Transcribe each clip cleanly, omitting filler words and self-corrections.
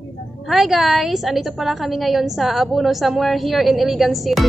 Hi guys! Andito pala kami ngayon sa Abuno, somewhere here in Iligan City.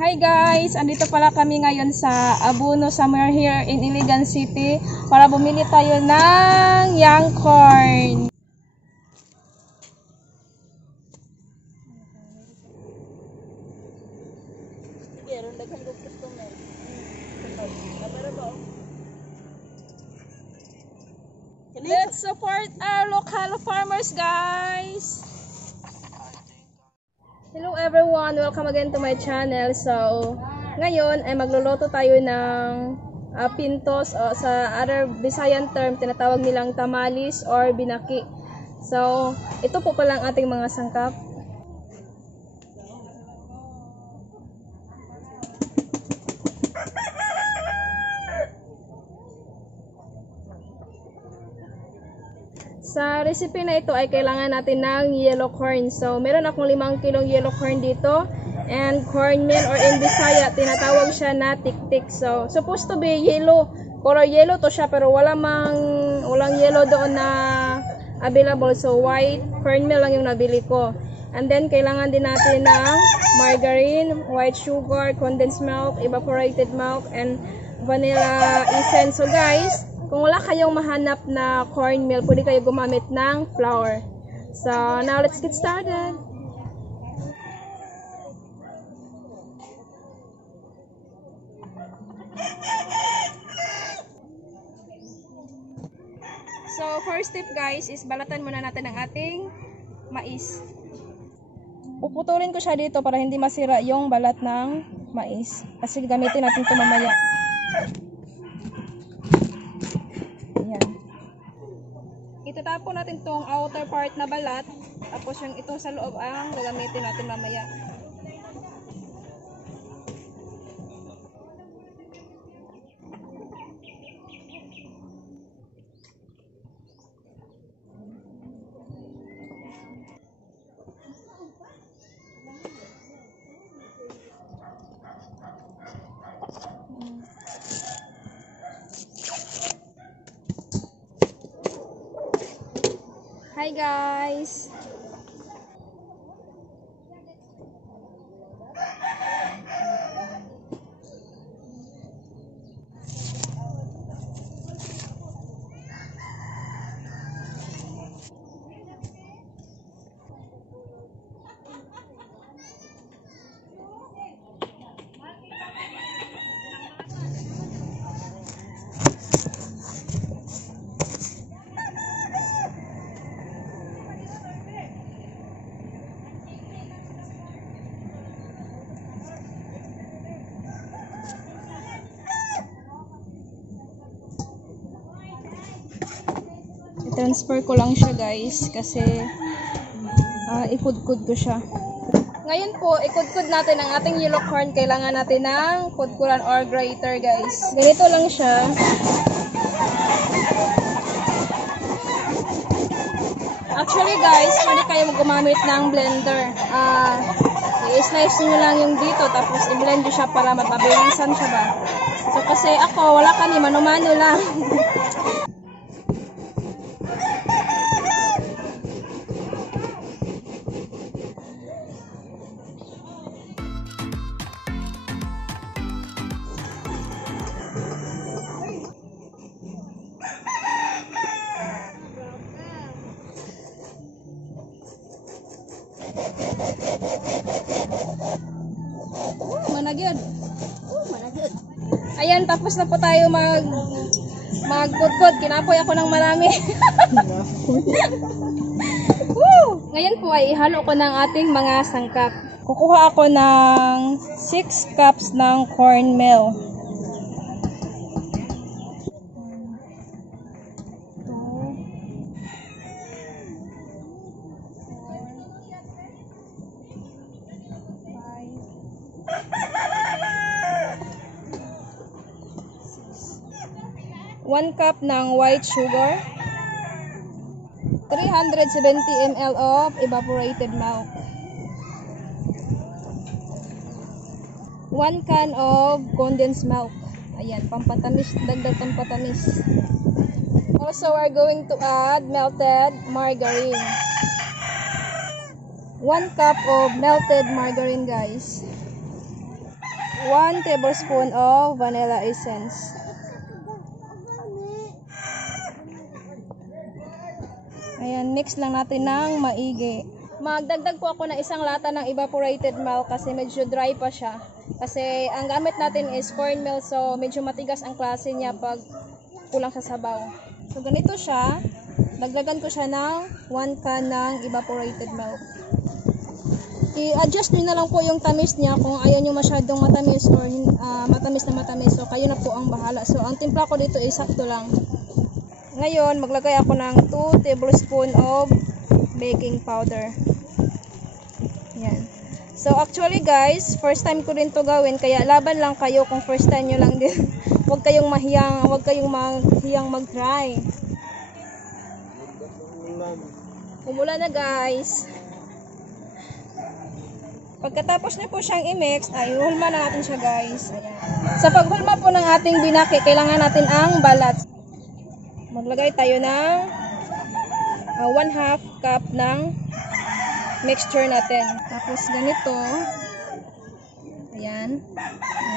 Hi guys! Andito pala kami ngayon sa Abuno, somewhere here in Iligan City para bumili tayo ng young corn. Let's support our local farmers, guys! Hello everyone! Welcome again to my channel. So, ngayon ay magluluto tayo ng pintos o sa other Visayan term, tinatawag nilang tamalis or binaki. So, ito po pala ang ating mga sangkap. Sa recipe na ito ay kailangan natin ng yellow corn. So, meron akong 5 kilong yellow corn dito. And cornmeal or in Bisaya, tinatawag siya na tik-tik. So, supposed to be yellow. Pero yellow to siya pero walang yellow doon na available. So, white cornmeal lang yung nabili ko. And then, kailangan din natin ng margarine, white sugar, condensed milk, evaporated milk, and vanilla essence. So, guys, kung wala kayong mahanap na cornmeal, pwede kayo gumamit ng flour. So, now let's get started. So, first step guys is balatan muna natin ang ating mais. Puputulin ko siya dito para hindi masira yung balat ng mais. Kasi gamitin natin ito mamaya. Itatapon natin tong outer part na balat, tapos yung itong sa loob ang gagamitin natin mamaya. Hi guys! I-transfer ko lang siya guys kasi ikudkud ko siya. Ngayon po, ikudkud natin ang ating yellow corn. Kailangan natin ng kudkuran or grater guys. Ganito lang siya. Actually guys, pwede kayo gumamit ng blender. I-slice nyo lang yung dito tapos i-blend nyo siya para magpabalansan siya ba. So kasi ako, wala ka ni mano-mano lang. Managid. Ayan, tapos na po tayo magkudkod. Kinapoy ako ng marami. Ngayon po ay ihalo ko ng ating mga sangkap. Kukuha ako ng 6 cups ng cornmeal. One cup ng white sugar, 370 ml of evaporated milk, 1 can of condensed milk. Ayan, pampatamis, dagdag pampatamis. Also, we're going to add melted margarine. 1 cup of melted margarine, guys. 1 tablespoon of vanilla essence. Ayan, mix lang natin ng maigi. Magdagdag po ako ng isang lata ng evaporated milk kasi medyo dry pa siya. Kasi ang gamit natin is cornmeal, so medyo matigas ang klase niya pag kulang sa sabaw. So ganito siya. Dagdagan ko siya ng 1 can ng evaporated milk. I-adjust nyo na lang po yung tamis niya kung ayaw nyo masyadong matamis or matamis na matamis. So kayo na po ang bahala. So ang timpla ko dito is sakto lang. Ngayon, maglagay ako ng 2 tablespoon of baking powder. Yan. So, actually guys, first time ko rin to gawin, kaya laban lang kayo kung first time nyo lang din. Huwag kayong mahiyang mag-try. Umula na guys. Pagkatapos nyo po siyang i-mix, ay hulma na natin siya guys. Ayan. Sa paghulma po ng ating binaki, kailangan natin ang balat. Maglagay tayo ng 1/2 cup ng mixture natin. Tapos ganito. Ayan.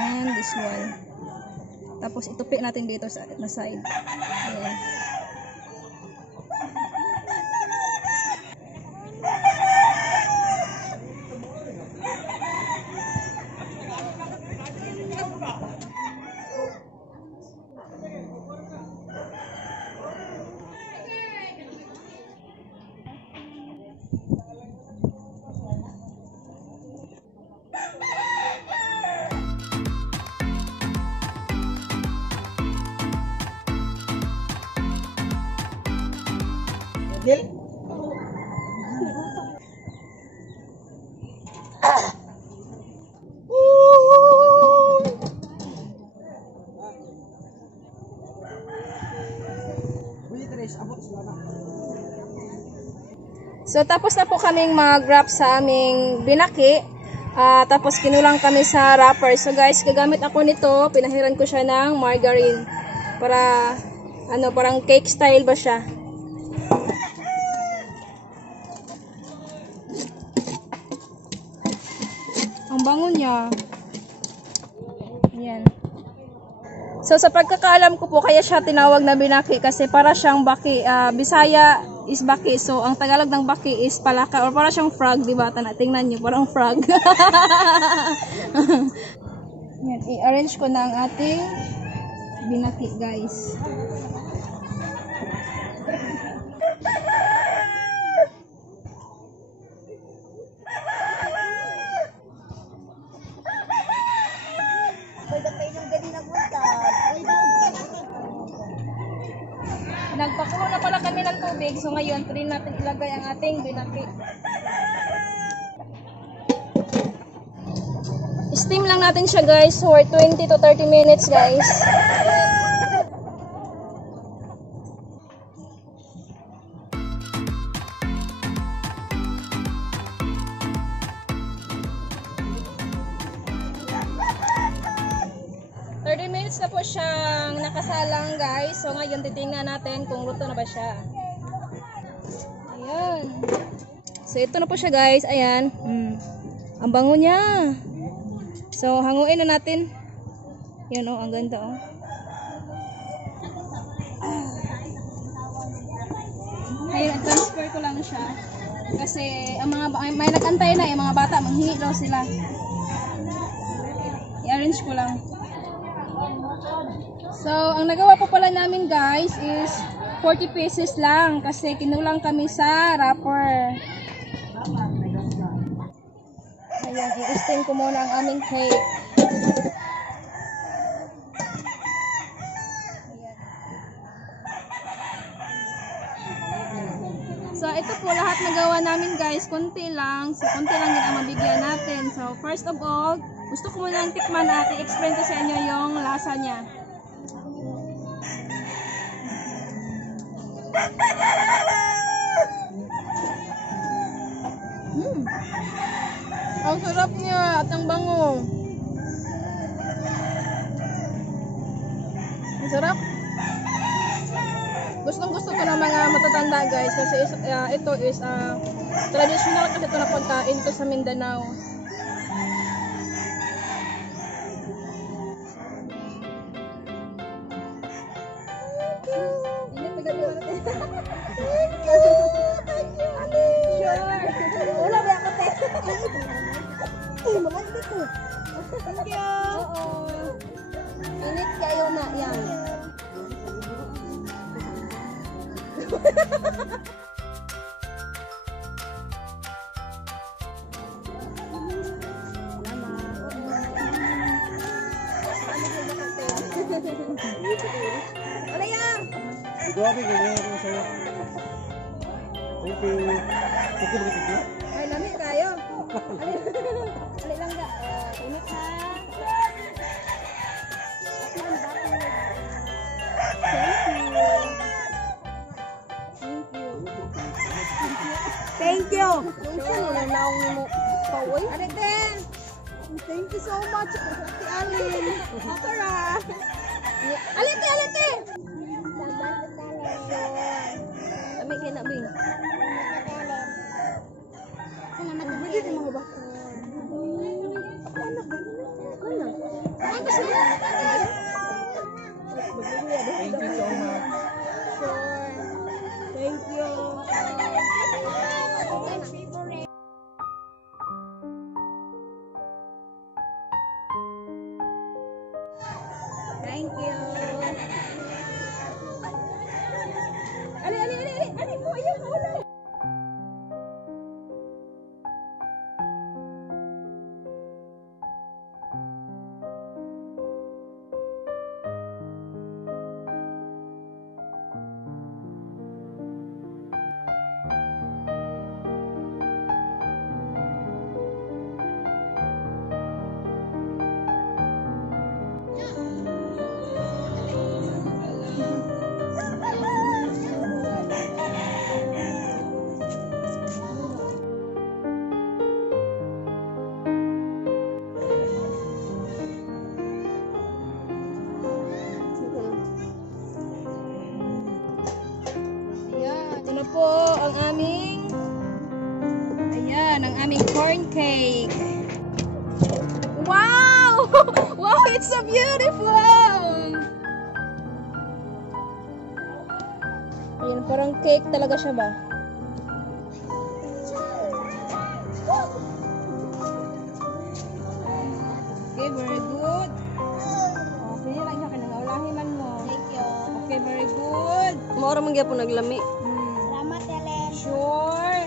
And this one. Tapos itupi natin dito sa side. Ayan. So tapos na po kaming mag-wrap sa aming binaki. Tapos kinulang kami sa wrapper. So guys, gagamit ako nito. Pinahiran ko siya ng margarine. Para, parang cake style ba siya. ang bango niya. Ayan. So sa pagkakaalam ko po, kaya siya tinawag na binaki kasi para siyang baki. Bisaya is baki. So ang Tagalog ng baki is palaka or para siyang frog, di ba? Tingnan niyo, parang frog. Yan, i-arrange ko na ang ating binaki, guys. Nagpakulo na pala kami ng tubig. So ngayon, pwede natin ilagay ang ating binaki. Steam lang natin siya, guys, for 20 to 30 minutes, guys. 30 minutes na po siyang nakasalang, guys. So ngayon titingnan natin kung luto na ba siya. Ayan. So ito na po siya, guys. Ayan. Ang bango niya. So hanguin na natin. Yan, oh, ang ganda, oh. Ayan, transfer ko lang siya. Kasi ang mga may nag-antay na, yung mga bata manghingi daw sila. I-arrange ko lang. So, ang nagawa po pala namin, guys, is 40 pieces lang kasi kinulang kami sa wrapper. Ayan, i-steam ko muna ang aming cake. So, ito po lahat nagawa namin, guys. Konti lang. So, konti lang din ang mabigyan natin. So, first of all, gusto ko muna ng tikman at i-explain ko sa inyo yung lasa niya. Ang sarap niya at ang bango. Ang sarap. Gustong-gusto ko ng mga matatanda, guys, kasi ito is traditional kasi ito na pagkain ko sa Mindanao. Thank you. Init kayo na yan. Ano yan? Grabe, ganyan ako sa'yo. Thank you. Suko ba ito? Ay, lamig kayo. Ali lang ga. Init ha. Thank you. Yung sino na naong mo pauwi? Aritin. Thank you so much, Ate Alin. Tara. Alite, alite. Kami kaya na, Bing. Salamat na bigyan ng mga bako. Thank you so much. Sure. Thank you. Thank you. Ali, ali, ali, ali. Ali mo, ayaw mo ulit. Ito na po ang aming corn cake. Wow, it's so beautiful! Ayan, parang cake talaga siya ba? Okay, very good. Okay, lang siya kanang man mo. Thank you. Okay, very good. Maura man gyapon naglami. Salamat, Ellen. Sure.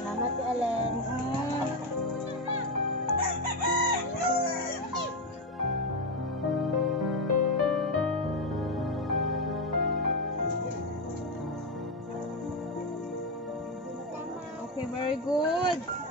Salamat, Ellen. Okay, very good.